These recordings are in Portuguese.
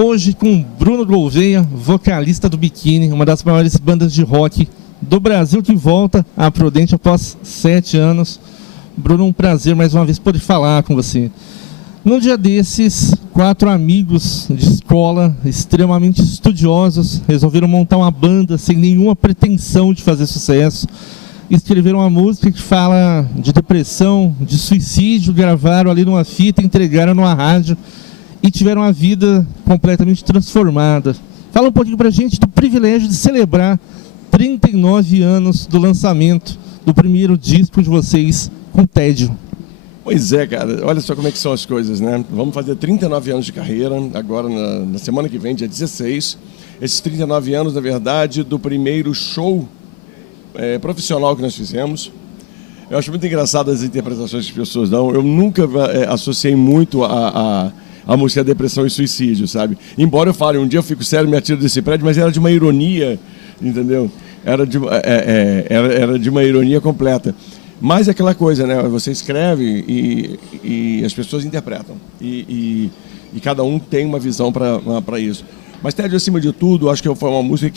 Hoje com Bruno Gouveia, vocalista do Biquíni, uma das maiores bandas de rock do Brasil, que volta à Prudente após 7 anos. Bruno, um prazer mais uma vez poder falar com você. Num dia desses, 4 amigos de escola, extremamente estudiosos, resolveram montar uma banda sem nenhuma pretensão de fazer sucesso. Escreveram uma música que fala de depressão, de suicídio, gravaram ali numa fita, entregaram numa rádio e tiveram a vida completamente transformada. Fala um pouquinho pra gente do privilégio de celebrar 39 anos do lançamento do primeiro disco de vocês, com Tédio. Pois é, cara, olha só como é que são as coisas, né? Vamos fazer 39 anos de carreira, agora na semana que vem, dia 16. Esses 39 anos, na verdade, do primeiro show profissional que nós fizemos. Eu acho muito engraçado as interpretações que as pessoas dão. Eu nunca associei muito a música Depressão e Suicídio, sabe? Embora eu fale, um dia eu fico sério, me atiro desse prédio, mas era de uma ironia, entendeu? Era de uma ironia completa. Mas é aquela coisa, né? Você escreve e as pessoas interpretam. E cada um tem uma visão para isso. Mas Tédio, acima de tudo, acho que foi uma música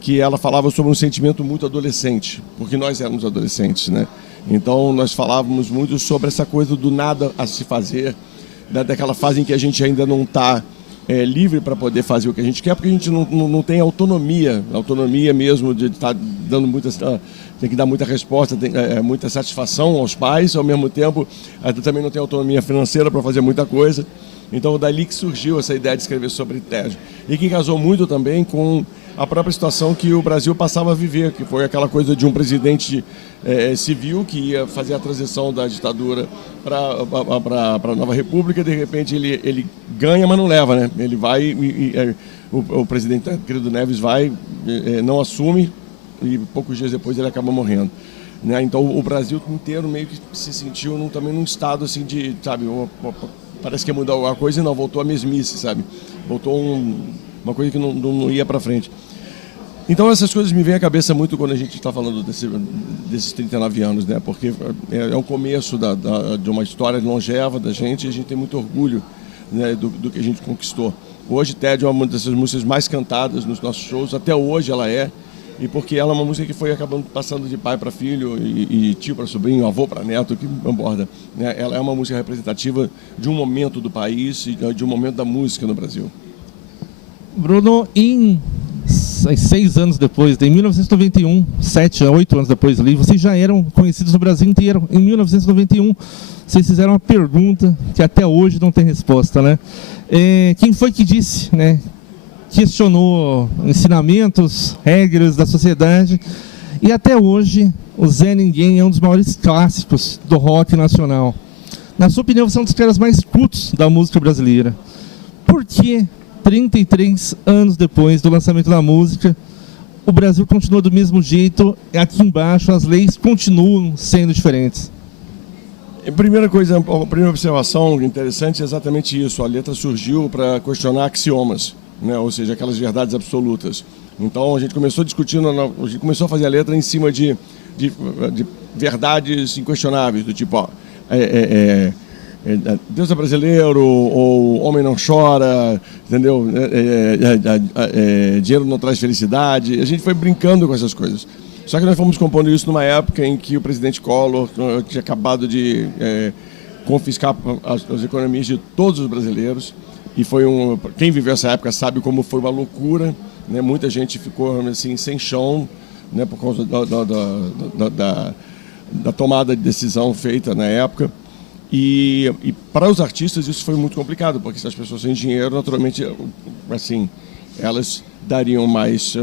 que ela falava sobre um sentimento muito adolescente, porque nós éramos adolescentes, né? Então nós falávamos muito sobre essa coisa do nada a se fazer, daquela fase em que a gente ainda não está livre para poder fazer o que a gente quer, porque a gente não tem autonomia mesmo de estar dando tem que dar muita resposta, muita satisfação aos pais, ao mesmo tempo também não tem autonomia financeira para fazer muita coisa. Então dali que surgiu essa ideia de escrever sobre Tédio, e que casou muito também com a própria situação que o Brasil passava a viver, que foi aquela coisa de um presidente civil que ia fazer a transição da ditadura para a nova república, e de repente ele ganha, mas não leva, né? Ele vai, o presidente querido Neves vai, não assume, e poucos dias depois ele acaba morrendo, né? Então o Brasil inteiro meio que se sentiu também num estado assim de, sabe, parece que ia mudar alguma coisa e não, voltou a mesmice, sabe? Voltou uma coisa que não ia para frente. Então essas coisas me vêm à cabeça muito quando a gente está falando desses 39 anos, né? Porque é o começo de uma história longeva da gente, e a gente tem muito orgulho, né, do que a gente conquistou. Hoje Tédio é uma dessas músicas mais cantadas nos nossos shows, até hoje ela é, e porque ela é uma música que foi acabando passando de pai para filho e tio para sobrinho, avô para neto, que aborda, né? Ela é uma música representativa de um momento do país e de um momento da música no Brasil. Bruno, 6 anos depois, em 1991, 7 a 8 anos depois ali, vocês já eram conhecidos no Brasil inteiro. Em 1991, vocês fizeram uma pergunta que até hoje não tem resposta, né? Quem foi que disse, né? Questionou ensinamentos, regras da sociedade, e até hoje o Zé Ninguém é um dos maiores clássicos do rock nacional. Na sua opinião, você é um dos caras mais cultos da música brasileira. Por que 33 anos depois do lançamento da música, o Brasil continua do mesmo jeito, e aqui embaixo as leis continuam sendo diferentes? A primeira observação interessante é exatamente isso. A letra surgiu para questionar axiomas, né? Ou seja, aquelas verdades absolutas. Então a gente começou discutindo, a gente começou a fazer a letra em cima de verdades inquestionáveis, do tipo, Deus é brasileiro, ou homem não chora, entendeu? Dinheiro não traz felicidade. A gente foi brincando com essas coisas. Só que nós fomos compondo isso numa época em que o presidente Collor tinha acabado de confiscar as economias de todos os brasileiros. E quem viveu essa época sabe como foi uma loucura, né? Muita gente ficou assim, sem chão, né? Por causa da tomada de decisão feita na época. E para os artistas isso foi muito complicado, porque se as pessoas têm dinheiro, naturalmente, assim, elas dariam mais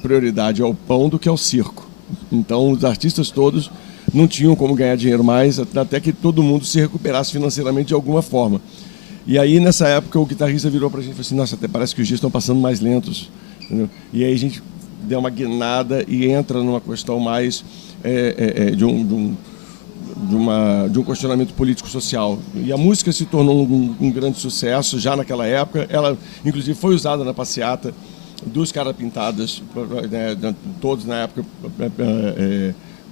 prioridade ao pão do que ao circo. Então os artistas todos não tinham como ganhar dinheiro mais, até que todo mundo se recuperasse financeiramente de alguma forma. E aí, nessa época, o guitarrista virou pra gente e falou assim: nossa, até parece que os dias estão passando mais lentos. Entendeu? E aí a gente deu uma guinada e entra numa questão mais de um questionamento político-social. E a música se tornou um grande sucesso já naquela época. Ela, inclusive, foi usada na passeata dos Caras Pintadas, né, todos na época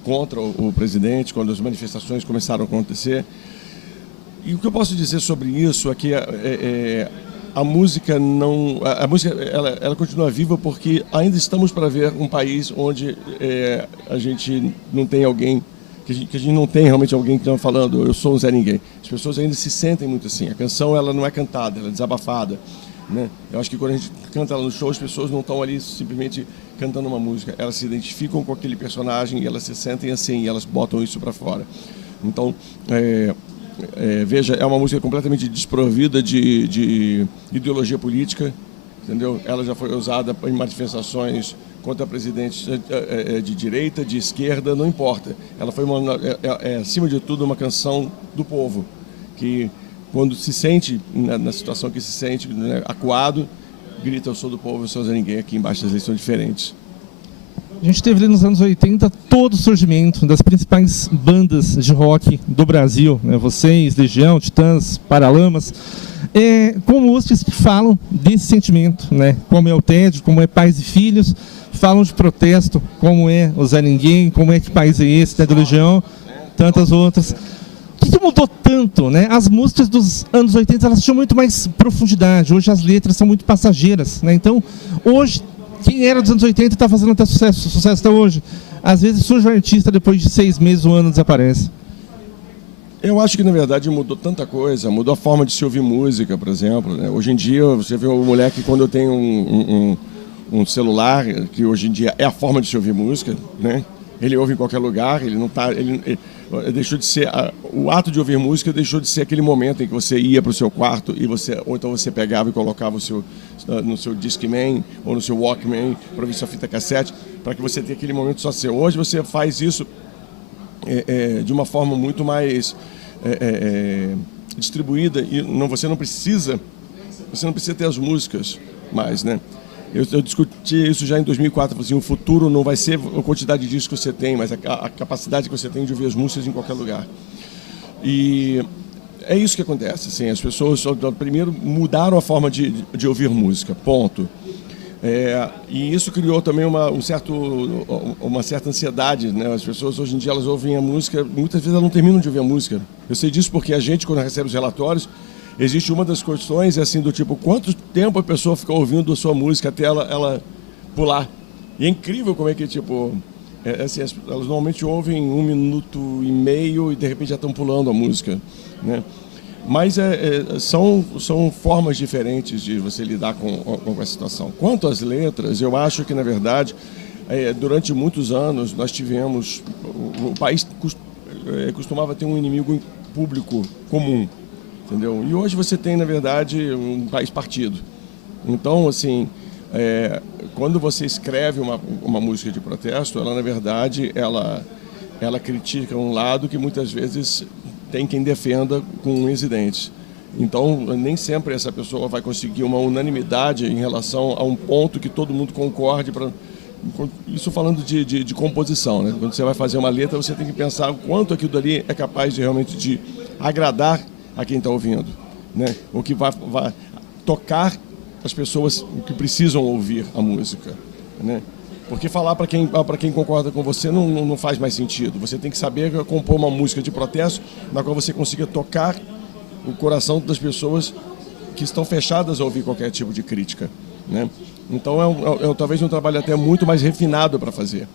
contra o presidente, quando as manifestações começaram a acontecer. E o que eu posso dizer sobre isso é que a música não, a música ela continua viva porque ainda estamos para ver um país onde a gente não tem alguém, que a gente não tem realmente alguém que está falando, eu sou um Zé Ninguém. As pessoas ainda se sentem muito assim. A canção ela não é cantada, ela é desabafada, né? Eu acho que quando a gente canta ela no show, as pessoas não estão ali simplesmente cantando uma música, elas se identificam com aquele personagem e elas se sentem assim, e elas botam isso para fora. Então, veja, é uma música completamente desprovida de ideologia política, entendeu? Ela já foi usada em manifestações contra presidentes de direita, de esquerda, não importa. Ela foi, acima de tudo, uma canção do povo, que quando se sente, na situação que se sente, né, acuado, grita: eu sou do povo, eu sou Zé Ninguém. Aqui embaixo as leis são diferentes. A gente teve ali nos anos 80 todo o surgimento das principais bandas de rock do Brasil, né? Vocês, Legião, Titãs, Paralamas, com músicas que falam desse sentimento, né? Como é o tédio, como é Pais e Filhos, falam de protesto, como é o Zé Ninguém, como é Que País é Esse, né, do Legião, tantas outras. O que mudou tanto, né? As músicas dos anos 80 elas tinham muito mais profundidade, hoje as letras são muito passageiras, né? Então, hoje, quem era dos anos 80 está fazendo até sucesso até hoje. Às vezes surge um artista, depois de 6 meses, um ano, desaparece. Eu acho que, na verdade, mudou tanta coisa. Mudou a forma de se ouvir música, por exemplo, né? Hoje em dia, você vê um moleque, quando eu tenho um celular, que hoje em dia é a forma de se ouvir música, né? Ele ouve em qualquer lugar, ele não tá, ele deixou de ser o ato de ouvir música deixou de ser aquele momento em que você ia para o seu quarto e ou então você pegava e colocava no seu Discman ou no seu Walkman para ouvir sua fita cassete, para que você tenha aquele momento só seu. Hoje você faz isso de uma forma muito mais distribuída e você não precisa ter as músicas mais, né? Eu discuti isso já em 2004, assim, o futuro não vai ser a quantidade de discos que você tem, mas a capacidade que você tem de ouvir as músicas em qualquer lugar. E é isso que acontece, assim, as pessoas primeiro mudaram a forma de ouvir música, ponto. E isso criou também uma certa ansiedade, né? As pessoas hoje em dia elas ouvem a música, muitas vezes elas não terminam de ouvir a música. Eu sei disso porque a gente, quando recebe os relatórios, existe uma das questões assim do tipo, quanto tempo a pessoa fica ouvindo a sua música até ela pular. E é incrível como é que tipo, assim, elas normalmente ouvem 1 minuto e meio e de repente já estão pulando a música, né? Mas são formas diferentes de você lidar com essa situação. Quanto às letras, eu acho que, na verdade, durante muitos anos, nós tivemos... O país costumava ter um inimigo público comum, entendeu? E hoje você tem, na verdade, um país partido. Então, assim, quando você escreve uma música de protesto, ela, na verdade, ela critica um lado que muitas vezes tem quem defenda com unhas e dentes. Então, nem sempre essa pessoa vai conseguir uma unanimidade em relação a um ponto que todo mundo concorde. Isso falando de composição, né? Quando você vai fazer uma letra, você tem que pensar o quanto aquilo dali é capaz de realmente de agradar a quem está ouvindo, né? O que vai tocar as pessoas que precisam ouvir a música, né? Porque falar para quem concorda com você não faz mais sentido. Você tem que saber compor uma música de protesto na qual você consiga tocar o coração das pessoas que estão fechadas a ouvir qualquer tipo de crítica, né? Então talvez um trabalho até muito mais refinado para fazer.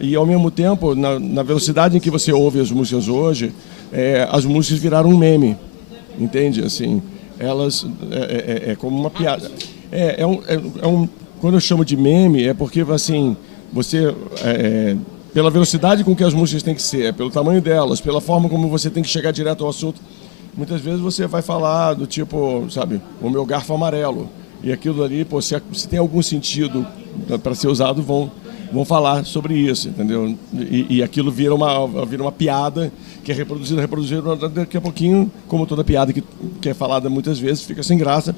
E ao mesmo tempo, na velocidade em que você ouve as músicas hoje, as músicas viraram um meme, entende? Assim, elas como uma piada. Quando eu chamo de meme, é porque, assim, você, pela velocidade com que as músicas têm que ser, pelo tamanho delas, pela forma como você tem que chegar direto ao assunto, muitas vezes você vai falar do tipo, sabe, o meu garfo amarelo. E aquilo ali, pô, se tem algum sentido para ser usado, vão falar sobre isso, entendeu? E aquilo vira uma piada que é reproduzida, daqui a pouquinho, como toda piada que é falada muitas vezes, fica sem graça,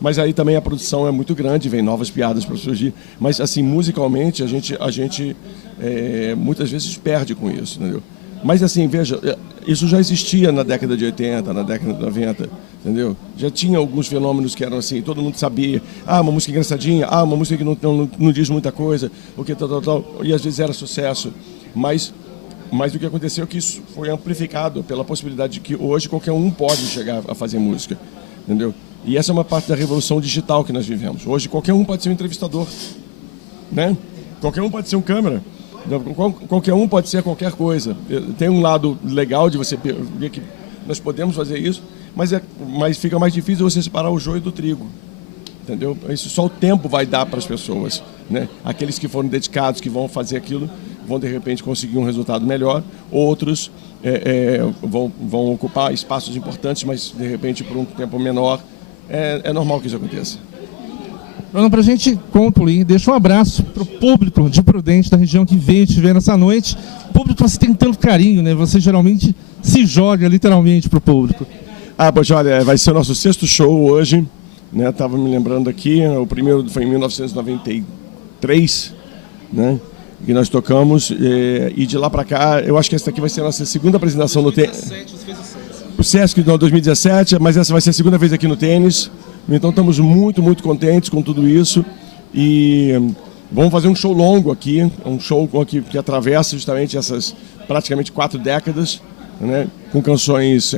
mas aí também a produção é muito grande, vem novas piadas para surgir. Mas, assim, musicalmente, a gente muitas vezes perde com isso, entendeu? Mas, assim, veja, isso já existia na década de 80, na década de 90, entendeu? Já tinha alguns fenômenos que eram assim, todo mundo sabia. Uma música engraçadinha, uma música que não diz muita coisa, o que tal, e às vezes era sucesso. Mas o que aconteceu é que isso foi amplificado pela possibilidade de que hoje qualquer um pode chegar a fazer música, entendeu? E essa é uma parte da revolução digital que nós vivemos. Hoje qualquer um pode ser um entrevistador, né? Qualquer um pode ser um câmera. Qualquer um pode ser qualquer coisa. Tem um lado legal de você ver que nós podemos fazer isso, mas fica mais difícil você separar o joio do trigo. Entendeu? Isso só o tempo vai dar para as pessoas, né? Aqueles que foram dedicados, que vão fazer aquilo, vão de repente conseguir um resultado melhor. Outros vão ocupar espaços importantes, mas de repente por um tempo menor. É normal que isso aconteça. Bruno, para a gente concluir, deixa um abraço para o público de Prudente, da região que veio te ver nessa noite. O público você tem tanto carinho, né? Você geralmente se joga literalmente para o público. Poxa, olha, vai ser o nosso 6º show hoje. Né, estava me lembrando aqui, o primeiro foi em 1993, né, que nós tocamos, e de lá para cá, eu acho que essa aqui vai ser a nossa segunda apresentação no tênis. O Sesc de 2017, mas essa vai ser a segunda vez aqui no tênis, então estamos muito, muito contentes com tudo isso, e vamos fazer um show longo aqui, um show que atravessa justamente essas praticamente 4 décadas, né, com canções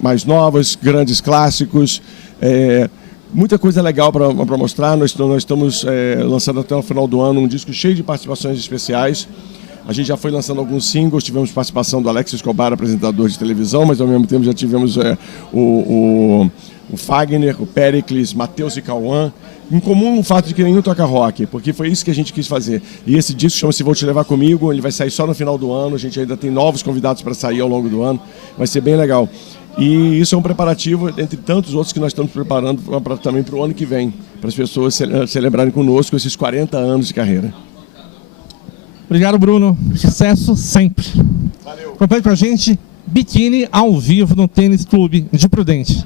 mais novas, grandes clássicos, muita coisa legal para mostrar. Nós estamos lançando até o final do ano um disco cheio de participações especiais. A gente já foi lançando alguns singles, tivemos participação do Alex Escobar, apresentador de televisão, mas ao mesmo tempo já tivemos o Fagner, o Pericles, Matheus e Cauã. Em comum o fato de que nenhum toca rock, porque foi isso que a gente quis fazer. E esse disco chama-se Vou Te Levar Comigo, ele vai sair só no final do ano, a gente ainda tem novos convidados para sair ao longo do ano, vai ser bem legal. E isso é um preparativo, entre tantos outros que nós estamos preparando também para o ano que vem, para as pessoas celebrarem conosco esses 40 anos de carreira. Obrigado, Bruno. Sucesso sempre. Valeu. Acompanhe com a gente Biquíni ao vivo no Tênis Clube de Prudente.